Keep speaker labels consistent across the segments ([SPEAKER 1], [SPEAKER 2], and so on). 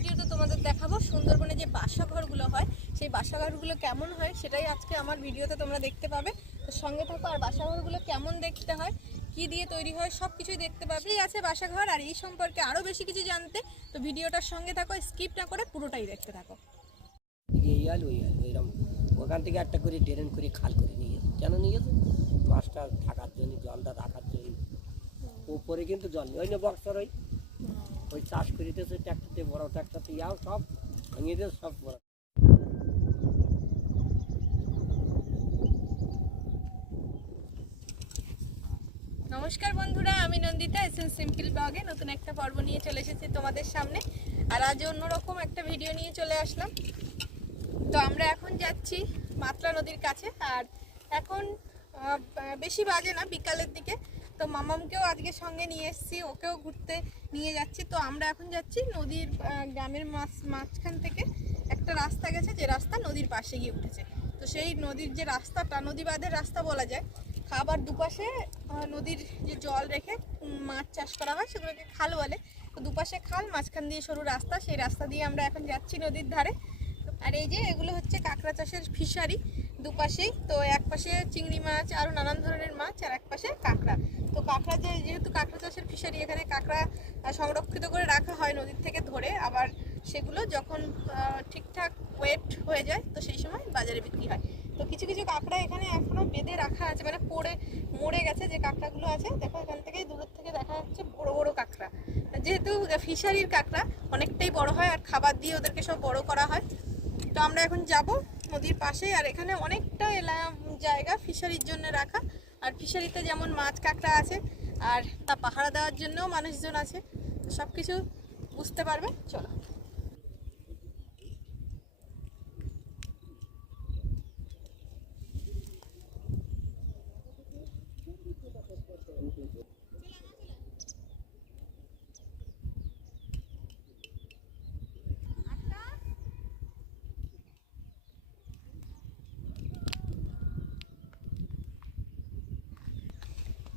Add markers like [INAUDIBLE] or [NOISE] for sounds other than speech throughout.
[SPEAKER 1] ভিডিওতে তোমাদের দেখাবো সুন্দরবনে যে বাসাঘরগুলো হয়, সেই বাসাঘরগুলো কেমন হয় সেটাই আজকে আমার ভিডিওতে তোমরা দেখতে পাবে। তো সঙ্গে থাকো, আর বাসাঘরগুলো কেমন দেখতে হয়, কি দিয়ে তৈরি হয় সব কিছুই দেখতে পাবে। আছে বাসাঘর, আর এই সম্পর্কে আরও বেশি কিছু জানতে তো ভিডিওটার সঙ্গে থাকো স্কিপ না করে পুরোটাই দেখতে থাকো।
[SPEAKER 2] এই ওই ওখান থেকে একটা করে ড্রেন করে খাল করে নিয়ে কেন নিয়ে মাছটা থাকার জন্য, জলটা রাখার জন্য। উপরে কিন্তু জল নেই, ওই না বক্সর ওই ওই চাষ করিতেছে ট্র্যাক্টর দিয়ে বড় ট্র্যাক্টর দিয়ে যাও সব ভেঙে সব বড়।
[SPEAKER 1] নমস্কার বন্ধুরা, আমি নন্দিতা এস এন সিম্পল ব্লগে নতুন একটা পর্ব নিয়ে চলে এসেছি তোমাদের সামনে। আর আজ অন্যরকম একটা ভিডিও নিয়ে চলে আসলাম। তো আমরা এখন যাচ্ছি মাতলা নদীর কাছে। আর এখন বেশি বাজে না, বিকালের দিকে। তো মামামকেও আজকে সঙ্গে নিয়ে এসেছি, ওকেও ঘুরতে নিয়ে যাচ্ছি। তো আমরা এখন যাচ্ছি নদীর গ্রামের মাছ, মাঝখান থেকে। একটা রাস্তা গেছে, যে রাস্তা নদীর পাশে গিয়ে উঠেছে। তো সেই নদীর যে রাস্তাটা নদী বাঁধের রাস্তা বলা যায়, খাবার দুপাশে নদীর যে জল রেখে মাছ চাষ করা হয়, সেগুলোকে খাল বলে। তো দুপাশে খাল, মাঝখান দিয়ে সরু রাস্তা, সেই রাস্তা দিয়ে আমরা এখন যাচ্ছি নদীর ধারে। আর এই যে এগুলো হচ্ছে কাঁকড়া চাষের ফিশারি, দুপাশেই। তো এক পাশে চিংড়ি মাছ আরও নানান ধরনের মাছ, আর এক পাশে কাঁকড়া। তো কাঁকড়া যে, যেহেতু কাঁকড়া চাষের ফিশারি, এখানে কাঁকড়া সংরক্ষিত করে রাখা হয় নদীর থেকে ধরে। আবার সেগুলো যখন ঠিকঠাক ওয়েট হয়ে যায়, তো সেই সময় বাজারে বিক্রি হয়। তো কিছু কিছু কাঁকড়া এখানে এখনও বেঁধে রাখা আছে মানে পড়ে, মরে গেছে যে কাঁকড়াগুলো আছে। দেখো, এখান থেকে দূরের থেকে দেখা যাচ্ছে বড় বড় কাঁকড়া। যেহেতু ফিশারির কাঁকড়া অনেকটাই বড় হয়, আর খাবার দিয়ে ওদেরকে সব বড় করা হয়। তো আমরা এখন যাব নদীর পাশে আর এখানে অনেকটা এলা জায়গা ফিশারির জন্য রাখা। আর ফিশারিতে যেমন মাছ, কাঁকড়া আছে, আর তা পাহারা দেওয়ার জন্যও মানুষজন আছে। সব কিছু বুঝতে পারবে, চলো।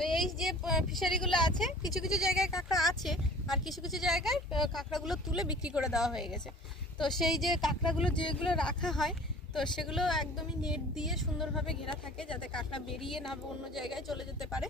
[SPEAKER 1] তো এই যে ফিশারিগুলো আছে, কিছু কিছু জায়গায় কাঁকড়া আছে, আর কিছু কিছু জায়গায় কাঁকড়াগুলো তুলে বিক্রি করে দেওয়া হয়ে গেছে। তো সেই যে কাঁকড়াগুলো যেগুলো রাখা হয়, তো সেগুলো একদমই নেট দিয়ে সুন্দরভাবে ঘেরা থাকে, যাতে কাঁকড়া বেরিয়ে না অন্য জায়গায় চলে যেতে পারে।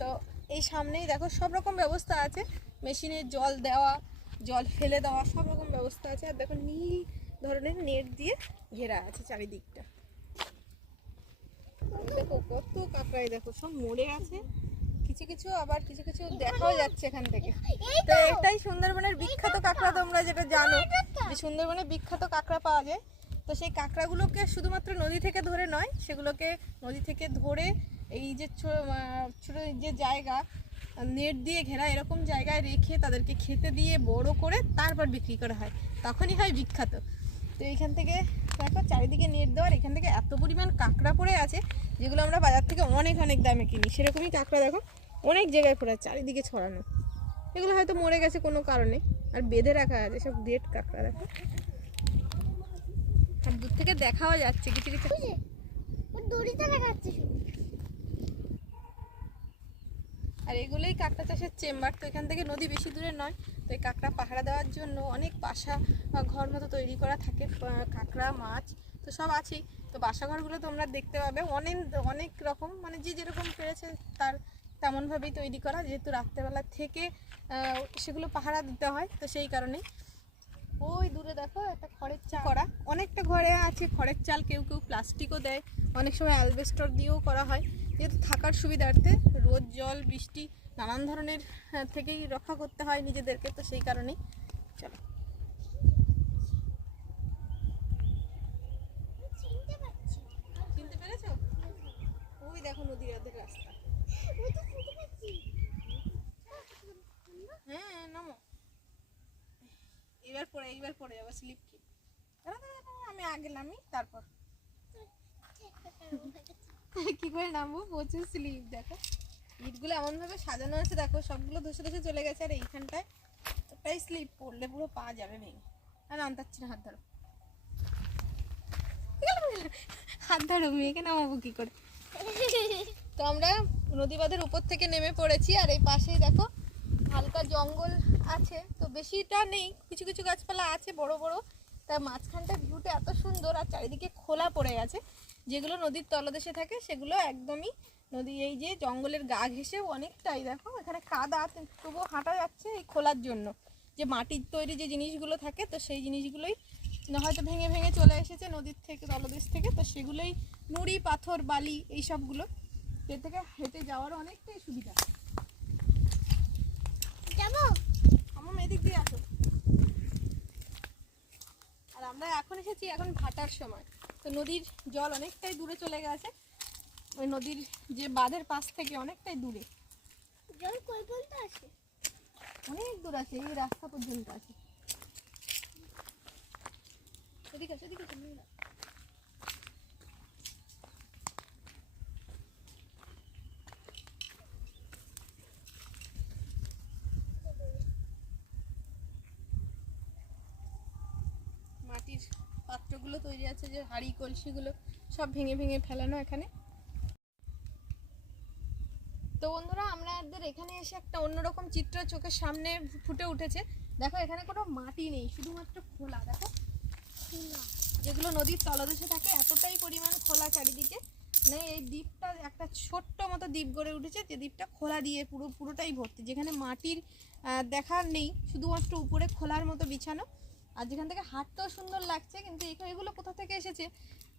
[SPEAKER 1] তো এই সামনেই দেখো, সব রকম ব্যবস্থা আছে। মেশিনে জল দেওয়া, জল ফেলে দেওয়া, সব রকম ব্যবস্থা আছে। আর দেখো, নীল ধরনের নেট দিয়ে ঘেরা আছে চারিদিকটা। দেখো কত কাঁকড়াই, দেখো সব মরে আছে। কিছু কিছু আবার কিছু কিছু দেখাও যাচ্ছে এখান থেকে। তো এটাই সুন্দরবনের বিখ্যাত কাঁকড়া তোমরা যেটা জানো, যে সুন্দরবনে বিখ্যাত কাঁকড়া পাওয়া যায়। তো সেই কাঁকড়াগুলোকে শুধুমাত্র নদী থেকে ধরে নয়, সেগুলোকে নদী থেকে ধরে এই যে ছোট যে জায়গা, নেট দিয়ে ঘেরা এরকম জায়গায় রেখে তাদেরকে খেতে দিয়ে বড় করে তারপর বিক্রি করা হয়। তখনই হয় বিখ্যাত। তো এইখান থেকে দেখো চারিদিকে নেট দেওয়ার, এখান থেকে এত পরিমাণ কাঁকড়া পড়ে আছে, যেগুলো আমরা বাজার থেকে অনেক অনেক দামে কিনি। সেরকমই কাঁকড়া দেখো, অনেক জায়গায় পড়ে চারিদিকে ছড়ানো। এগুলো হয়তো মরে গেছে কোনো কারণে, আর বেঁধে রাখা আছে, সব ডেট কাঁকড়া দেখো। আর দূর থেকে দেখাও যাচ্ছে, কিছু কিছু
[SPEAKER 3] দড়িতে শুধু।
[SPEAKER 1] আর এগুলোই কাঁকড়া চাষের চেম্বার। তো এখান থেকে নদী বেশি দূরে নয়, তো এই কাঁকড়া পাহারা দেওয়ার জন্য অনেক বাসা ঘর মতো তৈরি করা থাকে কাঁকড়া, মাছ, তো সব আছেই। তো বাসা ঘরগুলো তোমরা দেখতে পাবে। অনেক অনেক রকম মানে যে যেরকম পেরেছে তার তেমনভাবেই তৈরি করা। যেহেতু রাত্রেবেলা থেকে সেগুলো পাহারা দিতে হয়, তো সেই কারণেই। ওই দূরে দেখো, একটা খড়ের চাল করা। অনেকটা ঘরে আছে, খড়ের চাল কেউ কেউ প্লাস্টিকও দেয়। অনেক সময় অ্যালবেস্টর দিয়েও করা হয়। যেহেতু থাকার সুবিধার্থে রোদ, জল, বৃষ্টি নানান ধরনের থেকেই রক্ষা করতে হয় নিজেদেরকে, তো সেই কারণেই। চলো।
[SPEAKER 3] চিনতে পারছি?
[SPEAKER 1] ওই দেখো নদীর রাস্তা। হ্যাঁ নামো। পরে, এইবার যাব স্লিপ কি আমি আগে নামি, তারপর। [LAUGHS] কি করে নামবো? প্রচুর স্লিপ দেখো। ইটগুলো এমনভাবে সাজানো আছে, দেখো সবগুলো ধসে ধসে চলে গেছে আর এইখানটায় একটাই স্লিপ পড়লে পুরো পা যাবে ভেঙে। আর পারছি না হাত ধরো। হাত ধরো, মেয়েকে নামাবো কি করে? তো আমরা নদী বাঁধের উপর থেকে নেমে পড়েছি আর এই পাশেই দেখো হালকা জঙ্গল আছে। তো বেশিটা নেই, কিছু কিছু গাছপালা আছে বড় বড়। তার মাঝখানটা ভিউটা এত সুন্দর আর চারিদিকে খোলা পড়ে গেছে। যেগুলো নদীর তলদেশে থাকে, সেগুলো একদমই নদী এই যে জঙ্গলের গা ঘেসে অনেকটাই দেখো এখানে কাদা তবুও হাঁটা যাচ্ছে এই খোলার জন্য। যে মাটির তৈরি যে জিনিসগুলো থাকে তো সেই জিনিসগুলোই না হয়তো ভেঙে ভেঙে চলে এসেছে নদীর থেকে তলদেশ থেকে তো সেগুলোই নুড়ি পাথর বালি এই সবগুলো এর থেকে হেঁটে যাওয়ার অনেকটাই সুবিধা।
[SPEAKER 3] যাব?
[SPEAKER 1] আমার এদিক দিয়ে আসো। আর আমরা এখন এসেছি এখন ভাটার সময়। তো নদীর জল অনেকটাই দূরে চলে গেছে। ওই নদীর যে বাঁধের পাশ থেকে অনেকটাই দূরে।
[SPEAKER 3] জল কই বলতে আছে?
[SPEAKER 1] অনেক দূর আছে এই রাস্তা পর্যন্ত আছে। এদিকে এদিকে। মাটির পাত্রগুলো তৈরি আছে যে হাঁড়ি কলসিগুলো সব ভেঙে ভেঙে ফেলানো এখানে তো বন্ধুরা আমাদের এখানে এসে একটা অন্যরকম চিত্র চোখের সামনে ফুটে উঠেছে। দেখো এখানে কোনো মাটি নেই শুধুমাত্র খোলা। দেখো যেগুলো নদীর তলদেশে থাকে এতটাই পরিমাণ খোলা চারিদিকে। মানে এই দ্বীপটা একটা ছোট্ট মতো দ্বীপ গড়ে উঠেছে যে দ্বীপটা খোলা দিয়ে পুরো পুরোটাই ভর্তি। যেখানে মাটির আহ, দেখা নেই শুধুমাত্র উপরে খোলার মতো বিছানো। আর যেখান থেকে হাঁটতেও সুন্দর লাগছে কিন্তু এগুলো কোথা থেকে এসেছে?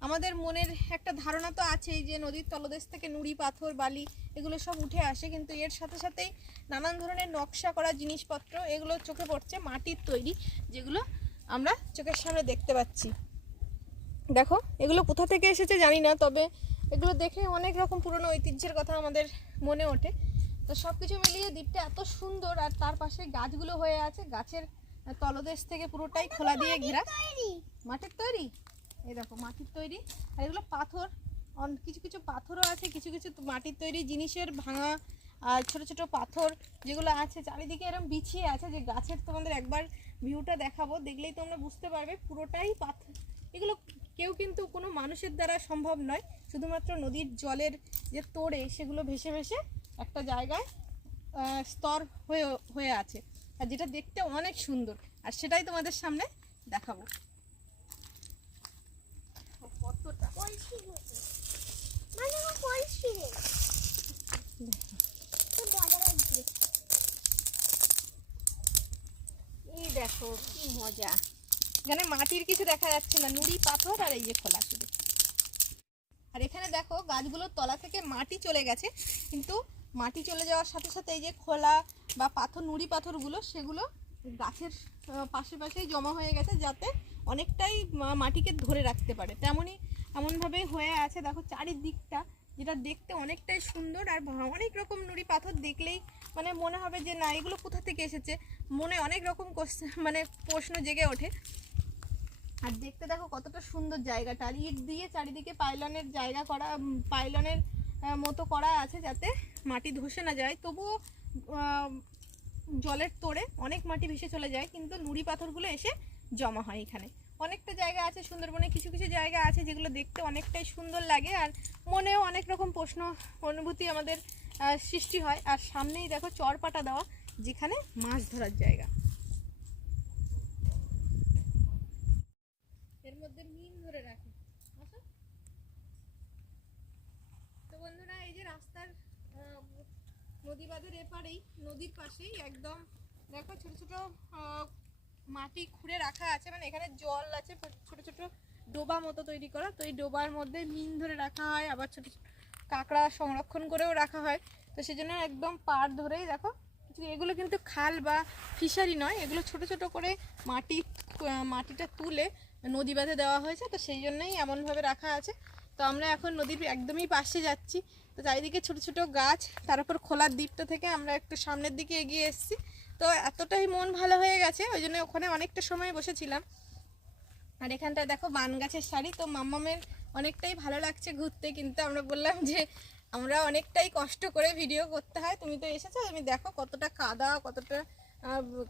[SPEAKER 1] আমাদের মনের একটা ধারণা তো আছেই যে নদীর তলদেশ থেকে নুড়ি পাথর বালি এগুলো সব উঠে আসে কিন্তু এর সাথে সাথেই নানান ধরনের নকশা করা জিনিসপত্র এগুলো চোখে পড়ছে মাটির তৈরি যেগুলো আমরা চোখের সামনে দেখতে পাচ্ছি। দেখো এগুলো কোথা থেকে এসেছে জানি না তবে এগুলো দেখে অনেক রকম পুরনো ঐতিহ্যের কথা আমাদের মনে ওঠে। তো সব কিছু মিলিয়ে দ্বীপটা এত সুন্দর আর তার পাশে গাছগুলো হয়ে আছে গাছের তলদেশ থেকে পুরোটাই খোলা দিয়ে ঘেরা। মাটির তৈরি? এই দেখো, মাটির তৈরি। আর এগুলো পাথর কিছু কিছু পাথরও আছে, কিছু কিছু মাটির তৈরি জিনিসের ভাঙা, আর ছোট ছোট পাথর যেগুলো আছে, চারিদিকে এরকম বিছিয়ে আছে যে গাছের তোমাদের একবার ভিউটা দেখাবো, দেখলেই তোমরা বুঝতে পারবে পুরোটাই পাথর এগুলো কেউ কিন্তু কোনো মানুষের দ্বারা সম্ভব নয়। শুধুমাত্র নদীর জলের যে তোড়ে, সেগুলো ভেসে ভেসে একটা জায়গায় স্তর হয়ে হয়ে আছে। আর যেটা দেখতে অনেক সুন্দর। আর সেটাই তোমাদের সামনে দেখাবো কতটা
[SPEAKER 3] কলসি মতো মানে ও কলসি রে তো মজা লাগছে
[SPEAKER 1] মজা। মাটির কিছু দেখা যাচ্ছে না, নুড়ি, পাথর আর এই যে খোলা আর এখানে দেখো, গাছগুলোর তলা থেকে মাটি চলে গেছে, কিন্তু মাটি চলে যাওয়ার সাথে সাথে এই যে খোলা বা পাথর, নুড়ি পাথরগুলো, সেগুলো গাছের পাশে পাশেই জমা হয়ে গেছে যাতে অনেকটাই মাটিকে ধরে রাখতে পারে। তেমনই এমনভাবেই হয়ে আছে। দেখো চারিদিকটা যেটা দেখতে অনেকটাই সুন্দর আর অনেক রকম নুড়ি পাথর দেখলেই মানে মনে হবে যে, না, এগুলো কোথা থেকে এসেছে? মনে অনেক রকম মানে প্রশ্ন জেগে ওঠে। আর দেখতে দেখো কতটা সুন্দর জায়গাটা। আর ইট দিয়ে চারিদিকে পাইলনের জায়গা করা পাইলনের মতো করা আছে যাতে মাটি ধসে না যায়। তবুও জলের তোড়ে অনেক মাটি ভেসে চলে যায়। কিন্তু নুড়ি পাথরগুলো এসে জমা হয় এখানে। অনেকটা জায়গা আছে, সুন্দরবনে কিছু কিছু জায়গা আছে যেগুলো দেখতে অনেকটাই সুন্দর লাগে আর মনেও অনেক রকম প্রশ্ন, অনুভূতি আমাদের সৃষ্টি হয়। আর সামনেই দেখো চরপাটা দেওয়া, যেখানে মাছ ধরার জায়গা। এর মধ্যে মিন ধরে রাখে। তো বন্ধুরা, এই যে রাস্তার নদী বাঁধের এপারেই, নদীর পাশেই একদম, দেখো ছোট ছোট মাটি খুঁড়ে রাখা আছে মানে এখানে জল আছে, ছোট ছোট ডোবা মতো তৈরি করা। তো এই ডোবার মধ্যে মিন ধরে রাখা হয়, আবার ছোট কাঁকড়া সংরক্ষণ করেও রাখা হয়। তো সেজন্য একদম পাড় ধরেই দেখো এগুলো কিন্তু খাল বা ফিশারি নয়, এগুলো ছোট ছোট করে মাটি মাটিটা তুলে নদী বাঁধে দেওয়া হয়েছে। তো সেই জন্যই এমনভাবে রাখা আছে। তো আমরা এখন নদীর একদমই পাশে যাচ্ছি। তো চারিদিকে ছোট ছোট গাছ, তার উপর খোলার দ্বীপটা থেকে আমরা একটু সামনের দিকে এগিয়ে এসেছি। তো এতটাই মন ভালো হয়ে গেছে, ওই জন্য ওখানে অনেকটা সময় বসেছিলাম। আর এখানটায় দেখো বান গাছের শাড়ি তো মাম্মামের অনেকটাই ভালো লাগছে ঘুরতে, কিন্তু আমরা বললাম যে আমরা অনেকটাই কষ্ট করে ভিডিও করতে হয়। তুমি তো এসেছ, তুমি দেখো কতটা কাদা, কতটা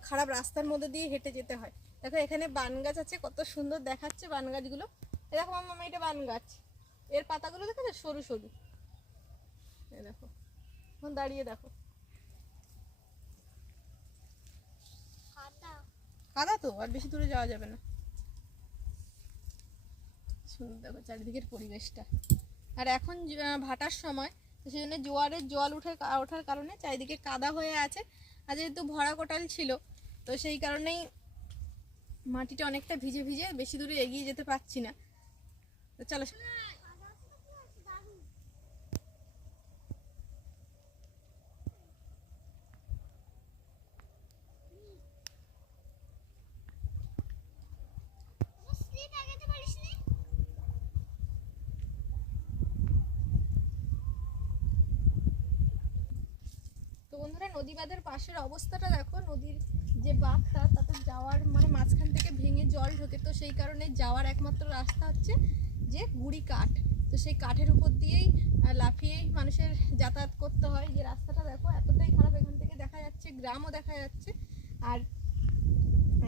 [SPEAKER 1] খারাপ রাস্তার মধ্যে দিয়ে হেঁটে যেতে হয়। দেখো এখানে বান গাছ আছে, কত সুন্দর দেখাচ্ছে বান গাছগুলো দেখো মাম্মা এটা বান গাছ এর পাতাগুলো দেখো সরু সরু। দেখো, এখন দাঁড়িয়ে দেখো। কাদা তো, আর বেশি দূরে যাওয়া যাবে না। সুন্দর দেখো চারিদিকের পরিবেশটা। আর এখন ভাটার সময়, তো সেই জন্য জোয়ারের জল উঠে ওঠার কারণে চারিদিকে কাদা হয়ে আছে। আর যেহেতু ভরা কোটাল ছিল, তো সেই কারণেই মাটিটা অনেকটা ভিজে ভিজে বেশি দূরে এগিয়ে যেতে পারছি না। তো চলো
[SPEAKER 3] স্লিপ আগাতে পারিস নি
[SPEAKER 1] তো বন্ধুরা পাশের অবস্থাটা দেখো। নদীর যে বাঁধটা, তাতে যাওয়ার মানে মাঝখান থেকে ভেঙে জল ঢোকে। তো সেই কারণে যাওয়ার একমাত্র রাস্তা হচ্ছে যে গুড়ি কাঠ। তো সেই কাঠের উপর দিয়েই লাফিয়েই মানুষের যাতায়াত করতে হয়। যে রাস্তাটা দেখো, এতটাই খারাপ এখান থেকে দেখা যাচ্ছে, গ্রামও দেখা যাচ্ছে। আর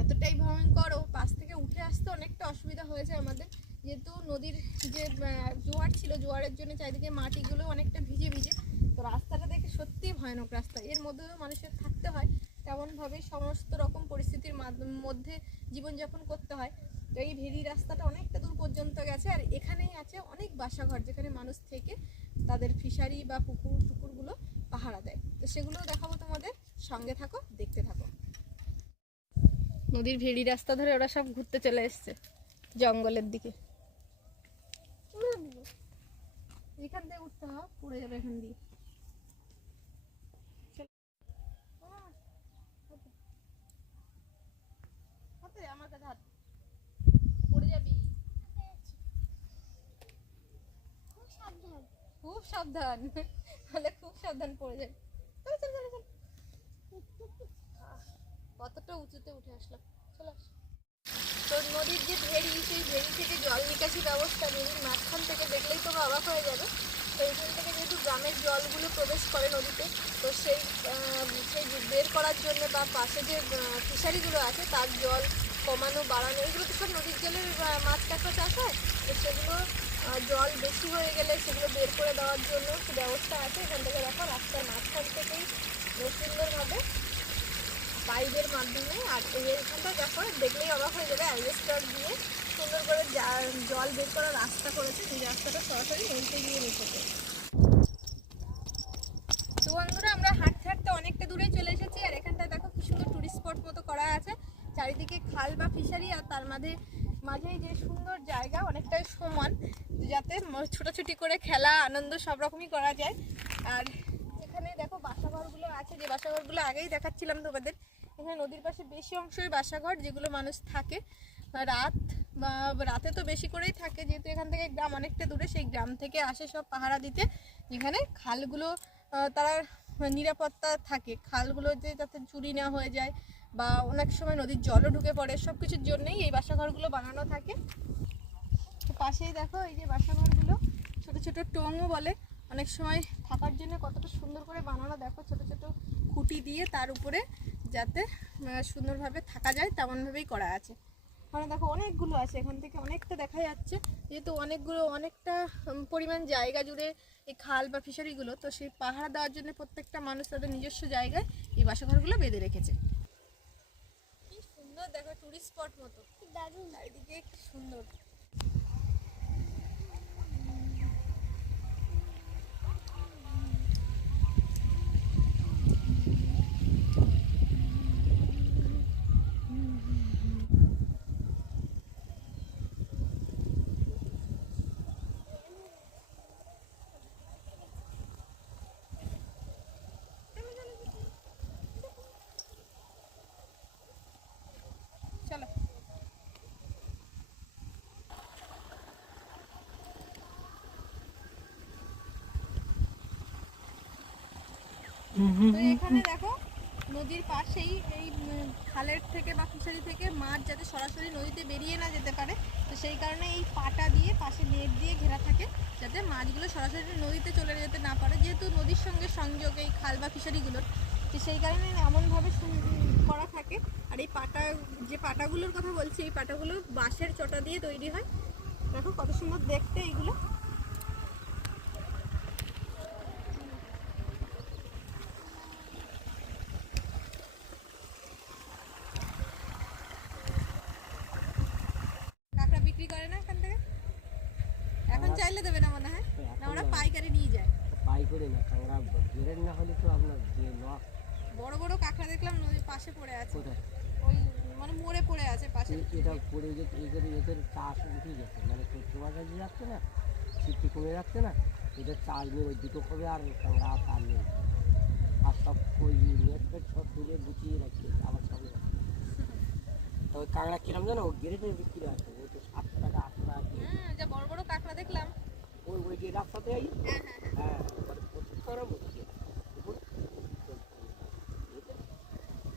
[SPEAKER 1] এতটাই ভয়ঙ্কর ও পাশ থেকে উঠে আসতে অনেকটা অসুবিধা হয়েছে আমাদের। যেহেতু নদীর যে জোয়ার ছিল, জোয়ারের জন্য চারিদিকে মাটিগুলো অনেকটা ভিজে ভিজে, তো রাস্তাটা দেখে সত্যিই ভয়ানক রাস্তা। এর মধ্যেও মানুষের থাকতে হয় তেমনভাবেই সমস্ত রকম পরিস্থিতির মধ্যে জীবনযাপন করতে হয়। তো এই ভেরি রাস্তাটা অনেকটা দূর পর্যন্ত গেছে, আর এখানেই আছে অনেক বাসাঘর যেখানে মানুষ থেকে তাদের ফিশারি বা পুকুর টুকুরগুলো পাহারা দেয়। তো সেগুলোও দেখাবো তোমাদের। সঙ্গে থাকো, দেখতে থাকো। নদীর ভেড়ি রাস্তা ধরে ওরা সব ঘুরতে চলে এসছে জঙ্গলের দিকে। এখান থেকে উঠতে হবে পড়ে যাবে এখান দিয়ে। আমার কাছে হাত। পড়ে যাবি?
[SPEAKER 3] খুব সাবধান।
[SPEAKER 1] খুব সাবধান। খুব সাবধান পড়ে যাবে। চলো চলো চলো চলো। কতটা উঁচুতে উঠে আসলাম চলো আস। তো নদীর যে ভেড়ি, সেই ভেড়ি থেকে জল নিকাশি ব্যবস্থা নদীর মাঝখান থেকে দেখলেই তোমরা অবাক হয়ে যাবে। তো এইখান থেকে যেহেতু গ্রামের জলগুলো প্রবেশ করে নদীতে, তো সেই সেই বের করার জন্য বা পাশে যে ফিশারিগুলো আছে, তার জল কমানো, বাড়ানো, এগুলো তো সব নদীর জলের মাছ কাঁকড়া চাষ হয়। তো সেগুলো জল বেশি হয়ে গেলে সেগুলো বের করে দেওয়ার জন্য ব্যবস্থা আছে। এখান থেকে দেখো, রাস্তার মাঝখান থেকেই সুন্দরভাবে পাইপের মাধ্যমে, আর এইখানটা দেখো, দেখলেই অবাক হয়ে যাবে, অ্যালবেস্টার দিয়ে সুন্দর করে জল বের করার রাস্তা করেছে যে রাস্তাটা সরাসরি নদীতে গিয়ে মিশেছে তো বন্ধুরা, আমরা হাঁটতে হাঁটতে অনেকটা দূরে চলে এসেছি, আর এখানটায় দেখো কি সুন্দর টুরিস্ট স্পট মতো করা আছে। চারিদিকে খাল বা ফিশারি, আর তার মাঝে, মাঝেই যে সুন্দর জায়গা, অনেকটাই সমান, যাতে ছোটাছুটি করে খেলা, আনন্দ সব রকমই করা যায়। আর এখানে দেখো বাসাঘরগুলো আছে, যে বাসাঘরগুলো আগেই দেখাচ্ছিলাম তোমাদের। এখানে নদীর পাশে বেশি অংশই বাসাঘর যেগুলো মানুষ থাকে। রাত বা রাতে তো বেশি করেই থাকে, যেহেতু এখান থেকে গ্রাম অনেকটা দূরে, সেই গ্রাম থেকে আসে সব পাহারা দিতে। যেখানে খালগুলো তারা নিরাপত্তা থাকে। খালগুলো যে যাতে চুরি না হয়ে যায় বা অনেক সময় নদীর জলও ঢুকে পড়ে সব কিছুর জন্যই এই বাসাঘরগুলো বানানো থাকে। পাশেই দেখো এই যে বাসাঘরগুলো, ছোট ছোট টঙও বলে। অনেক সময় থাকার জন্য কতটা সুন্দর করে বানানো দেখো ছোট ছোট খুঁটি দিয়ে তার উপরে যাতে সুন্দরভাবে থাকা যায় তেমনভাবেই করা আছে। মানে দেখো অনেকগুলো আছে এখান থেকে অনেকটা দেখা যাচ্ছে। যেহেতু অনেকগুলো অনেকটা পরিমাণ জায়গা জুড়ে এই খাল বা ফিশারিগুলো তো সেই পাহারা দেওয়ার জন্য প্রত্যেকটা মানুষ তাদের নিজস্ব জায়গায় এই বাসাঘরগুলো বেঁধে রেখেছে। কি সুন্দর দেখো টুরিস্ট স্পট মতো।
[SPEAKER 3] দারুণ।
[SPEAKER 1] চারিদিকে কি সুন্দর। তো এখানে দেখো নদীর পাশেই এই খালের থেকে বা ফিশারি থেকে মাছ যাতে সরাসরি নদীতে বেরিয়ে না যেতে পারে, তো সেই কারণে এই পাটা দিয়ে, পাশে নেট দিয়ে ঘেরা থাকে, যাতে মাছগুলো সরাসরি নদীতে চলে যেতে না পারে। যেহেতু নদীর সঙ্গে সংযোগ এই খাল বা ফিশারিগুলোর, তো সেই কারণে এমনভাবে করা থাকে। আর এই পাটা, যে পাটাগুলোর কথা বলছি, এই পাটাগুলো বাঁশের চটা দিয়ে তৈরি হয়। দেখো কত সুন্দর দেখতে এইগুলো করে না এখান থেকে এখন চাইলে দেবে না মনে হয় না ওরা
[SPEAKER 2] এখন না।
[SPEAKER 1] পাইকারি নিয়ে যায়
[SPEAKER 2] পাই করে না কাঁকড়া গেরেন না হলে তো আপনার যে লস
[SPEAKER 1] বড় বড় কাঁকড়া দেখলাম নদীর পাশে পড়ে আছে।
[SPEAKER 2] কোথায়?
[SPEAKER 1] ওই মানে মরে পড়ে আছে পাশে।
[SPEAKER 2] এটা পড়ে যেতে এদের এদের চাষ উঠে গেছে। মানে চৈত্র মাসে যে যাচ্ছে না শীতটি কমে যাচ্ছে না এদের চাষ নেই ওই দুটো করে আর কাঁকড়া আর নেই। আর সব ওই নেট ফেট সব তুলে গুছিয়ে রাখিয়েছে আবার সব তো ওই কাঁকড়া কিরম জানো? গেড়েতে বিক্রি আছে ওই তো সাতশো টাকা আটশো টাকা
[SPEAKER 1] হ্যাঁ যা বড় বড় কাঁকড়া দেখলাম।
[SPEAKER 2] ওই ওই যে রাস্তাতে
[SPEAKER 1] হ্যাঁ হ্যাঁ হ্যাঁ।
[SPEAKER 2] হ্যাঁ প্রচুর গরম হচ্ছে দেখুন,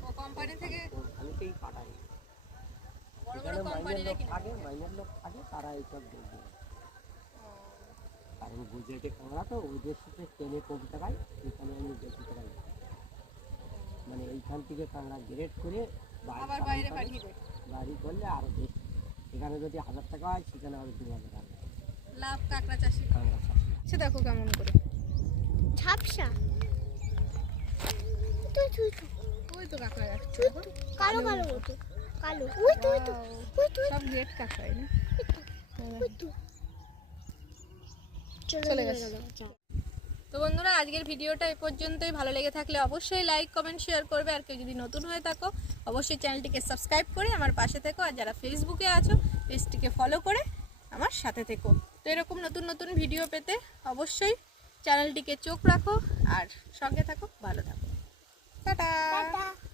[SPEAKER 1] ও কোম্পানি থেকে
[SPEAKER 2] ওখানেতেই পাঠায়
[SPEAKER 1] বড় বড়
[SPEAKER 2] এখানে লোক
[SPEAKER 1] কিনে
[SPEAKER 2] থাকে মাইনের লোক থাকে তারা এইসব দেখবে। কারণ গুজরাটে কাঁকড়া তো ওদের সাথে ট্রেনে কম টাকায় এখানে আমি বেশি টাকায় দিই। মানে এইখান থেকে কাঁকড়া গ্রেড করে
[SPEAKER 1] আবার বাইরে পাঠিয়ে দেয়
[SPEAKER 2] বাড়ি করলে আরও বেশি। এখানে যদি হাজার টাকা হয় সেখানে আরও দু হাজার টাকা।
[SPEAKER 1] লাভ কাঁকড়া চাষি।
[SPEAKER 2] কাঁকড়া চাষ।
[SPEAKER 1] সে দেখো কেমন করে।
[SPEAKER 3] ঝাপসা।
[SPEAKER 1] ওই তো কাঁকড়া যাচ্ছে
[SPEAKER 3] তুই
[SPEAKER 1] দেখো।
[SPEAKER 3] তুই কালো কালো মতো কালো। ওই তুই তো ওই তুই
[SPEAKER 1] সব গ্রেট কাঁকড়াই না। চলে
[SPEAKER 3] চলে
[SPEAKER 1] গেছে।
[SPEAKER 3] গেছে
[SPEAKER 1] তো বন্ধুরা আজকের ভিডিওটা এই পর্যন্তই। ভালো লেগে থাকলে অবশ্যই লাইক কমেন্ট শেয়ার করবে। আর কেউ যদি নতুন হয়ে থাকো অবশ্যই চ্যানেলটিকে সাবস্ক্রাইব করে আমার পাশে থেকো। আর যারা ফেসবুকে আছো পেজটিকে ফলো করে আমার সাথে থেকো। তো এরকম নতুন নতুন ভিডিও পেতে অবশ্যই চ্যানেলটিকে চোখ রাখো আর সঙ্গে থাকো ভালো থাকো। 拜
[SPEAKER 3] 拜。